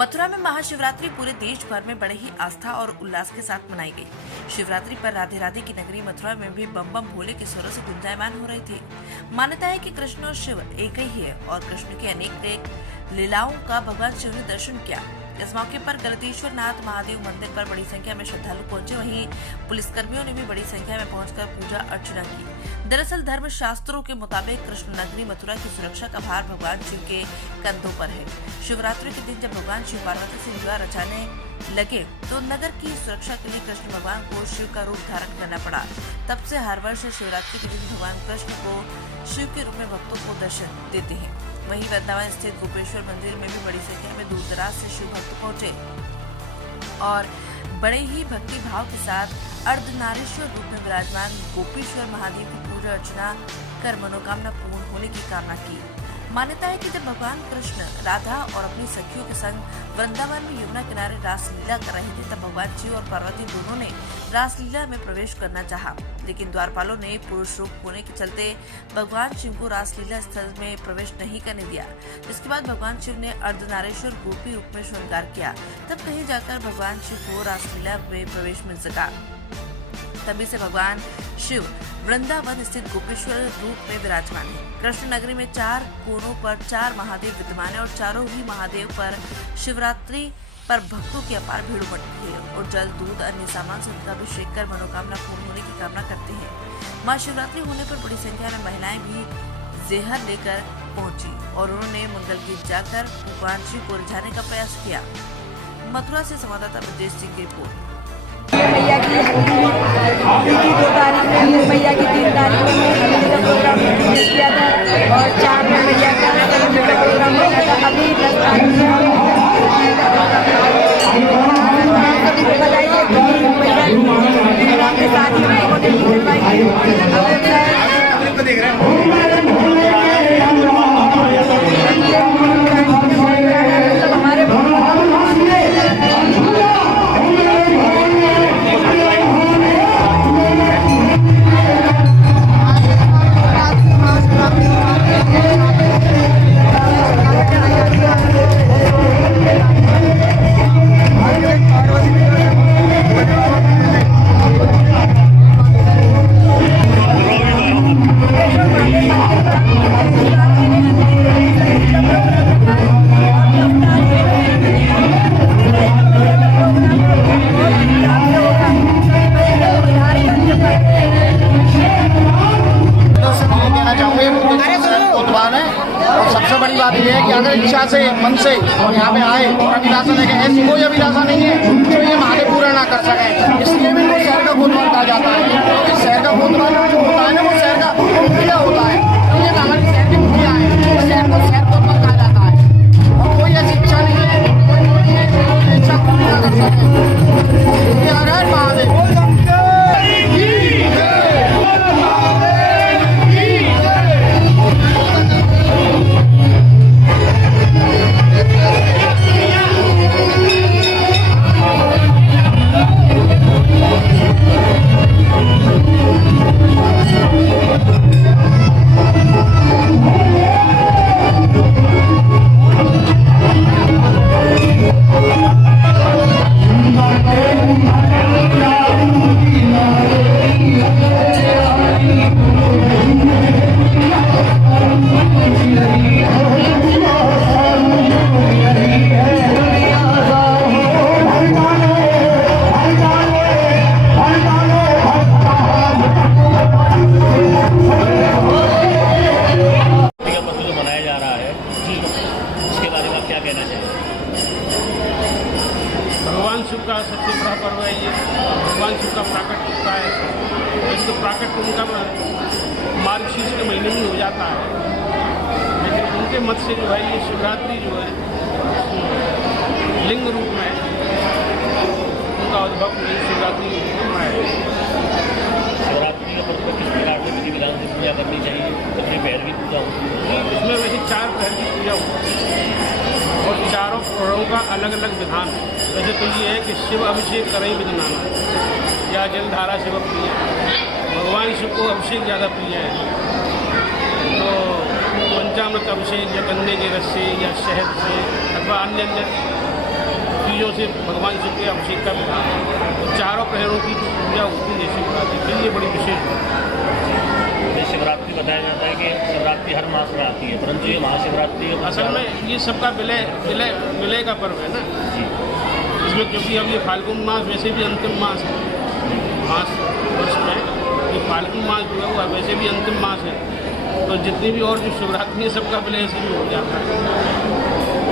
मथुरा में महाशिवरात्रि पूरे देश भर में बड़े ही आस्था और उल्लास के साथ मनाई गई। शिवरात्रि पर राधे राधे की नगरी मथुरा में भी बम बम भोले के स्वरों से गुंजायमान हो रही थी। मान्यता है कि कृष्ण और शिव एक ही है और कृष्ण की अनेक लीलाओं का भगवान शिव ने दर्शन किया। इस मौके पर गलतेश्वर नाथ महादेव मंदिर पर बड़ी संख्या में श्रद्धालु पहुंचे। वहीं पुलिसकर्मियों ने भी बड़ी संख्या में पहुंचकर पूजा अर्चना की। दरअसल धर्म शास्त्रों के मुताबिक कृष्ण नगरी मथुरा की सुरक्षा का भार भगवान शिव के कंधों पर है। शिवरात्रि के दिन जब भगवान शिव पार्वती से विवाह रचाने लगे तो नगर की सुरक्षा के लिए कृष्ण भगवान को शिव का रूप धारण करना पड़ा। तब से हर वर्ष शिवरात्रि के दिन भगवान कृष्ण को शिव के रूप में भक्तों को दर्शन देते हैं। वहीं वृंदावन स्थित गोपेश्वर मंदिर में भी बड़ी संख्या में दूर दराज से शिव भक्त पहुंचे और बड़े ही भक्ति भाव के साथ अर्धनारीश्वर रूप में विराजमान गोपेश्वर महादेव की पूजा अर्चना कर मनोकामना पूर्ण होने की कामना की। मान्यता है कि जब भगवान कृष्ण राधा और अपनी सखियों के संग वृंदावन में यमुना किनारे रासलीला कर रहे थे, तब भगवान शिव और पार्वती दोनों ने रासलीला में प्रवेश करना चाहा, लेकिन द्वारपालों ने पुरुष रूप होने के चलते भगवान शिव को रासलीला स्थल में प्रवेश नहीं करने दिया। इसके बाद भगवान शिव ने अर्धनारीश्वर गोपी रूप में श्रृंगार किया। तब कहीं जाकर भगवान शिव को रासलीला में प्रवेश मिल सका। तभी से भगवान शिव वृंदावन स्थित गोपेश्वर रूप में विराजमान है। कृष्ण नगरी में 4 कोनों पर 4 महादेव विद्यमान है और चारों ही महादेव पर शिवरात्रि पर भक्तों की अपार भीड़ उमड़ती है और जल दूध अन्य सामान से उनका अभिषेक कर मनोकामना पूर्ण होने की कामना करते हैं। महाशिवरात्रि होने पर बड़ी संख्या में महिलाएं भी जेहर लेकर पहुंची और उन्होंने मंगल गीत जाकर भगवान शिव को रिझाने का प्रयास किया। मथुरा से संवाददाता ब्रजेश सिंह की रिपोर्ट। मैया की 2 तारीख में, मैया की 3 तारीख में हल्दी का प्रोग्राम किया था और 4 में मैया का प्रोग्राम किया था। अभी 10 तारीख में सभी को बताइए कि मैया आपके साथ ही सबसे बड़ी बात यह है कि अगर इच्छा से मन से यहाँ पे आए और अभिलाषा देखें, ऐसी कोई अभिलाषा नहीं है जो ये महादेव पूरा ना कर सके। इसलिए भी इनको शहर का कोतवाल कहा जाता है। इस शहर का कोतवाल जो होता है ना, वो शहर का मुखिया होता है। ये हमारे शहर के मुखिया है, इस शहर को शहर कोतवाल कहा जाता है। और कोई ऐसी इच्छा नहीं है, कोई इच्छा पूरी ना कर सके। हर हर महादेव। भगवान शिव का सबसे बड़ा पर्व है ये। भगवान शिव का प्राकट होता है। इसको प्राकट उनका मार्गशीर्ष के महीने में हो जाता है, लेकिन उनके मत से जो है ये शिवरात्रि जो है लिंग रूप में उनका उद्भव शिवरात्रि मनाया है। शिवरात्रि का पर्व किस प्रकार से विधि विधान से पूजा करनी चाहिए? कितने पहर की पूजा होती है? इसमें वैसे 4 पहर की पूजा होती है और चारों पहरों का अलग अलग विधान है। वैसे तो ये है कि शिव अभिषेक करें विधनाना या जलधारा शिव प्रिय, भगवान शिव को अभिषेक ज़्यादा प्रिय है। तो पंचामृत अभिषेक या गन्ने के रस से या शहद से अथवा अन्य चीज़ों से भगवान शिव के अभिषेक का विधान है। तो चारों प्रहरों की जो पूजा होती है शिवरात्रि के लिए बड़ी विशेष है। ये शिवरात्रि बताया जाता है कि शिवरात्रि हर मास में आती है, परंतु ये महाशिवरात्रि असल में ये सबका विलय का पर्व है ना जी। इसमें, क्योंकि अब ये फाल्गुन मास वैसे भी अंतिम मास है मास वर्ष में, ये फाल्गुन मास जो है वो वैसे भी अंतिम मास है, तो जितनी भी और जो शिवरात्रि है सबका विलय से भी हो जाता है।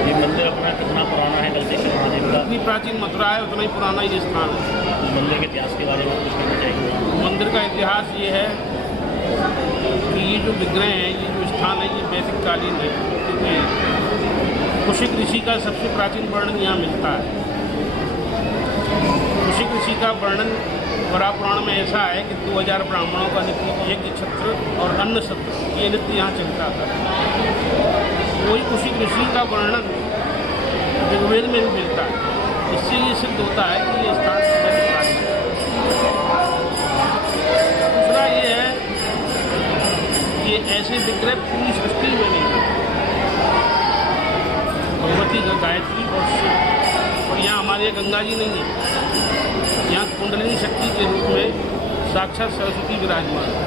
ये मंदिर अपना कितना पुराना है गलतेश्वर महादेव का? जितनी प्राचीन मथुरा है उतना ही पुराना ये स्थान है। इस मंदिर के इतिहास के बारे में कुछ कहना चाहिए? मंदिर का इतिहास ये है कि ये जो विग्रह है, ये जो स्थान है, ये वैदिक कालीन है, क्योंकि कुशिक ऋषि का सबसे प्राचीन वर्णन यहाँ मिलता है। कुशिक ऋषि का वर्णन वरा पुराण में ऐसा है कि 2000 ब्राह्मणों का नित्य यज्ञ छत्र और अन्न सत्र ये नित्य यहाँ चलता था। वही कुशिक ऋषि का वर्णन ऋग्वेद में भी मिलता है। इससे ये सिद्ध होता है कि ये स्थान वैदिक कालीन है। दूसरा ये है कि ऐसे विग्रह पूरी सृष्टि में नहीं है। भगवती गायत्री और शिव, और यहाँ हमारे गंगा जी नहीं है, यहाँ कुंडलिनी शक्ति के रूप में साक्षात सरस्वती विराजमान है।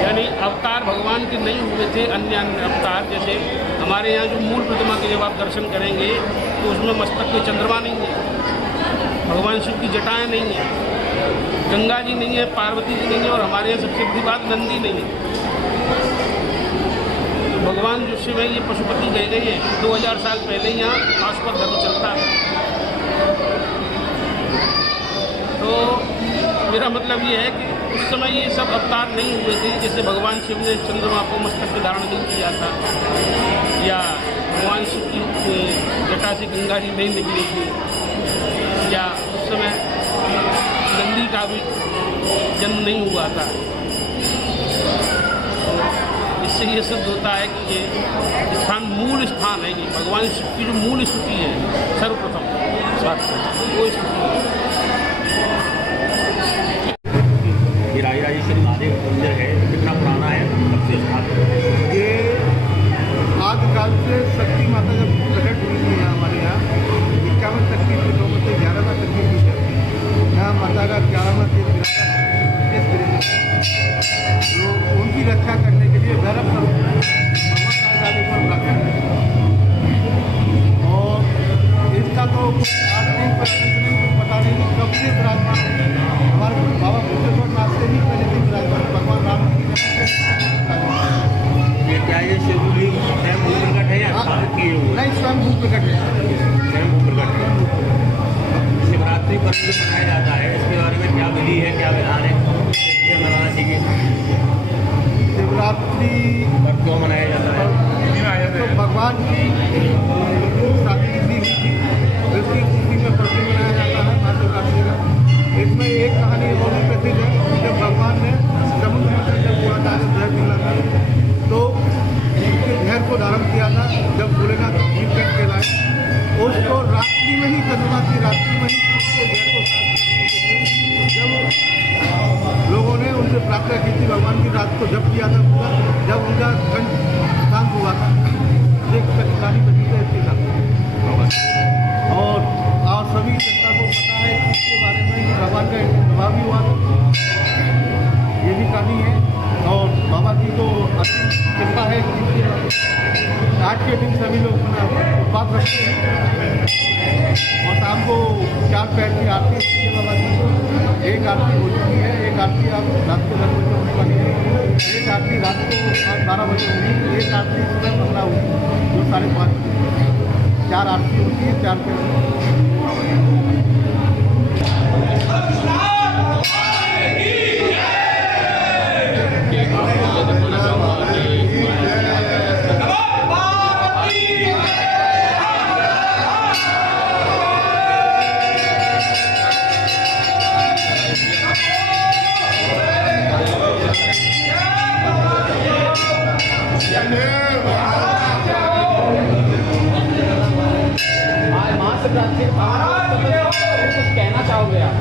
यानी अवतार भगवान के नहीं हुए थे, अन्य अन्य अवतार जैसे हमारे यहाँ जो मूल प्रतिमा के जब आप दर्शन करेंगे तो उसमें मस्तक में चंद्रमा नहीं है, भगवान शिव की जटाएं नहीं है, गंगा जी नहीं है, पार्वती जी नहीं है, और हमारे यहाँ सबसे बड़ी बात नंदी नहीं है। तो भगवान जो शिव है ये पशुपति गए गए हैं। 2000 साल पहले यहाँ पाशुपत धर्म चलता है। तो मेरा मतलब ये है कि उस समय ये सब अवतार नहीं हुए थे। जैसे भगवान शिव ने चंद्रमा को मस्तक पे धारण नहीं किया था, या भगवान शिव की जटा से गंगा जी नहीं निकली थी, या उस समय नंदी का भी जन्म नहीं हुआ था। इससे ये सिद्ध होता है कि ये स्थान मूल स्थान है। ये भगवान शिव की जो मूल स्थिति है सर्वप्रथम वो स्थिति है। ये राजराजेश्वरी महादेव मंदिर है, कितना पुराना है, कब से स्थापित है? ये आदिकाल से शक्ति माता जब प्रकट हुई थी यहाँ हमारे यहाँ 51 शक्ति पीठों में से 11वां शक्ति पीठ है। यहाँ माता का 11वां जो उनकी रक्षा करने के लिए भैरव स्वरूप भगवान राजराजेश्वर प्राप्त है। और इसका तो आज नहीं पता नहीं कि कब से विराजमान है। हमारे बाबा भूतेश्वर नाथ से ही पहले से विराजमान भगवान राम ये क्या ये शिवलिंग स्वयं भू प्रकट है या स्थापित किए हुए? नहीं, स्वयं भू प्रकट है। स्वयं भू प्रकट है। शिवरात्रि पर्व जो मनाया जाता है इसके बारे में क्या विधि है, क्या विधान है, कैसे मनाना चाहिए? शिवरात्रि पर्व क्यों मनाया जाता है? तो भगवान की शादी हुई थी, उसकी खुशी में पर्व मनाया जाता है महाशिवरात्रि का। इसमें एक कहानी और भी प्रसिद्ध है। जब भगवान ने समुद्र में जब हुआ था, जब जहर मिला था, तो उसके जहर को धारण किया था। जब भोलेनाथ नीलकंठ के लाए, उसको रात्रि में ही चंद्रमा की रात्रि में ही उसके जहर को साफ करने के लिए जब लोगों ने उनसे प्रार्थना की थी, भगवान की रात को जब किया था पूरा, जब उनका कंठ शांत हुआ था। एक कहानी प्रसिद्ध है इसके साथ। और आप सभी जनता को पता है कि इसके बारे में कि भगवान का एक प्रभाव भी हुआ था, ये भी कहानी है। और बाबा की तो असीम कृपा है कि आज के दिन सभी लोग उपवास रखते हैं और शाम को 4 पैर की आरती होती है बाबा की। एक आरती हो चुकी है, एक आरती आप रात को 10 बजे होने वाली है, एक आरती रात को 12 बजे होगी, एक आरती सुबह 15 होगी जो 5:30 बजे। 4 आरती होती है, 4 पैर। महाशिवरात्रि कुछ कहना चाहोगे आप?